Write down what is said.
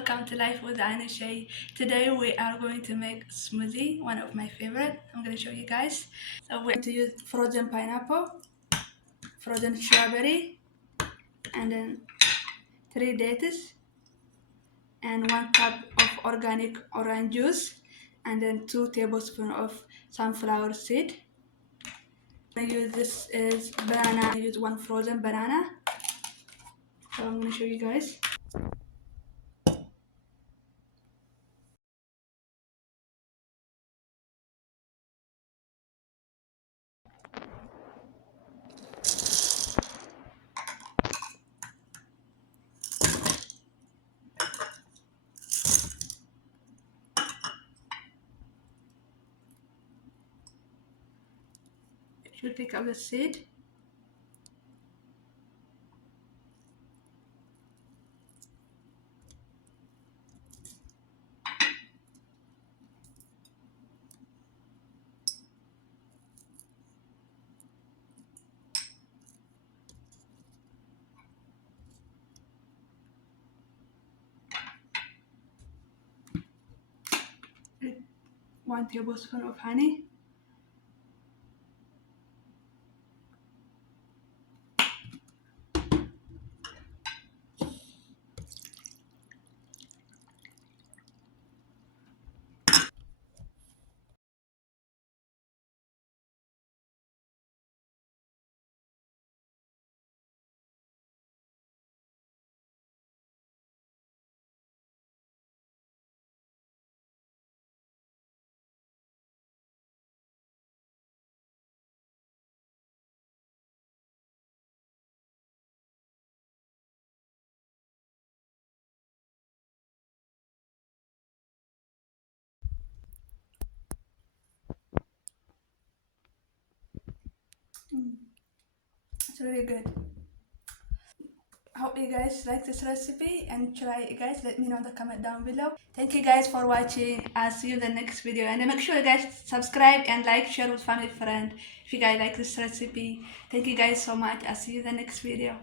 welcome to Life with Anshey. Today we are going to make smoothie, one of my favorite. I'm going to show you guys. So we're going to use frozen pineapple, frozen strawberry, and then 3 dates, and 1 cup of organic orange juice, and then 2 tablespoons of sunflower seed. I use this is banana. I use 1 frozen banana. So I'm going to show you guys. Should pick up the seed. One tablespoon of honey. It's really good. Hope you guys like this recipe and try it, guys. Let me know in the comment down below. Thank you guys for watching. I'll see you in the next video, and make sure you guys subscribe and like, share with family friend if you guys like this recipe. Thank you guys so much. I'll see you in the next video.